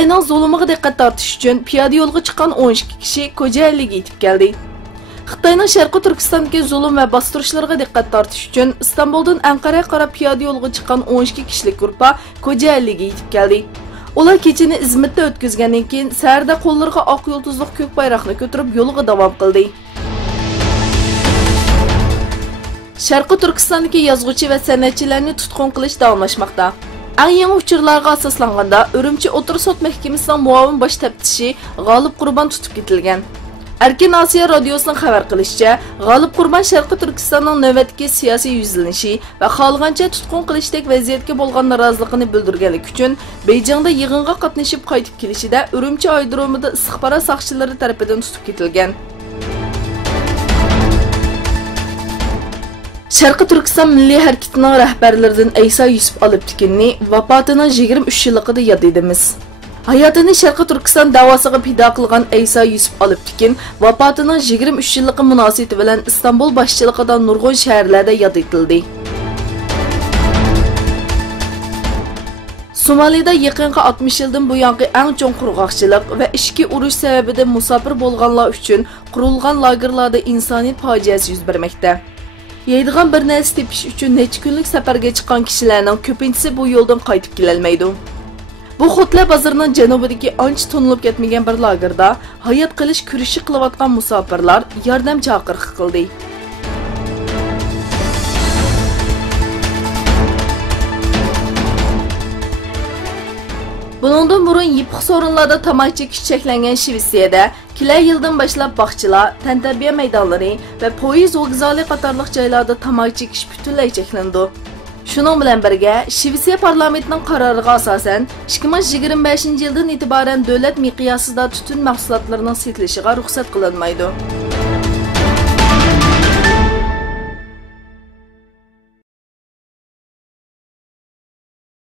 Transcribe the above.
Xitoyning zulmiga diqqat tortish uchun piyoda yo'lga chiqqan 12 kishi Kocaeliga yetib keldi. Xitoyning Sharqiy Turkistondagi zulm va bostirishlarga diqqat tortish uchun Istanbuldan Anqaraga qarab piyoda yo'lga chiqqan 12 kishilik guruh Kocaeliga yetib keldi. Ular kechini Izmitda o'tkazgandan keyin saharda qo'llariga oq yulduzli ko'k bayroqni ko'tarib yo'liga davom qildi. Sharqiy Turkistondagi yozuvchi va san'atchilarni tutqun qilish davomlashmoqda. Eng yangi uchurlarga asoslanganda Urumchi O'tir sud mahkamasining muavin bosh taftishi G'olib Qurbon tutib ketilgan. Erkin Osiyo radiosining xabar qilishicha, G'olib Qurbon Sharqiy Turkistonning navbatdagi siyosiy yuzlanishi va xohlagancha tutqun qilishdek vaziyatga bo'lgan noroziligini bildirganlik uchun Beyjingda yig'inga qatnashib qaytib kelishida Urumchi aerodromida istixborot soqchilari tomonidan tutib ketilgan. Sharqiy Turkiston Milliy harakatining rahbarlaridan Aysa Yusuf Aliptikinni vafotining 23 yilligida yod etamiz. Hayotini Sharqiy Turkiston davosiga fido qilgan Aysa Yusuf Aliptikin vafotining 23 yilligi munosabati bilan Istanbul boshchiligida nurg'un shaharlarda yod etildi. Somalida yaqinqi 60 yildan buyongi eng chong qurg'oqchilik va ichki urush sababidan musofir bo'lganlar uchun qurilgan lagerlarda insoniy fojiasi yuz bermoqda. Yeydigan bir narsa tepish uchun necha kunlik safarga chiqqan kishilarning ko'pinchisi bu yo'ldan qaytib kelolmaydi. Bu Xotla bozorining janubidagi ancha tonilib ketmagan bir lagerda hayot qilish kurashi qilayotgan musofirlar yordam chaqiriq qildi. Buningdan burun yipiq so'rinlarda tamoq chekish cheklangan Shvetsiyada kelay yildan boshlab bog'chalar, tantarbiya maydonlari va poyezd vokzali qatorliq joylarda tamoq chekish butunlay cheklandi. Shuning bilan birga Shvetsiya parlamentining qaroriga asosan 2025 yildan e'tiboran davlat miqyosida tutun mahsulotlarining sotilishiga ruxsat qilinmaydi.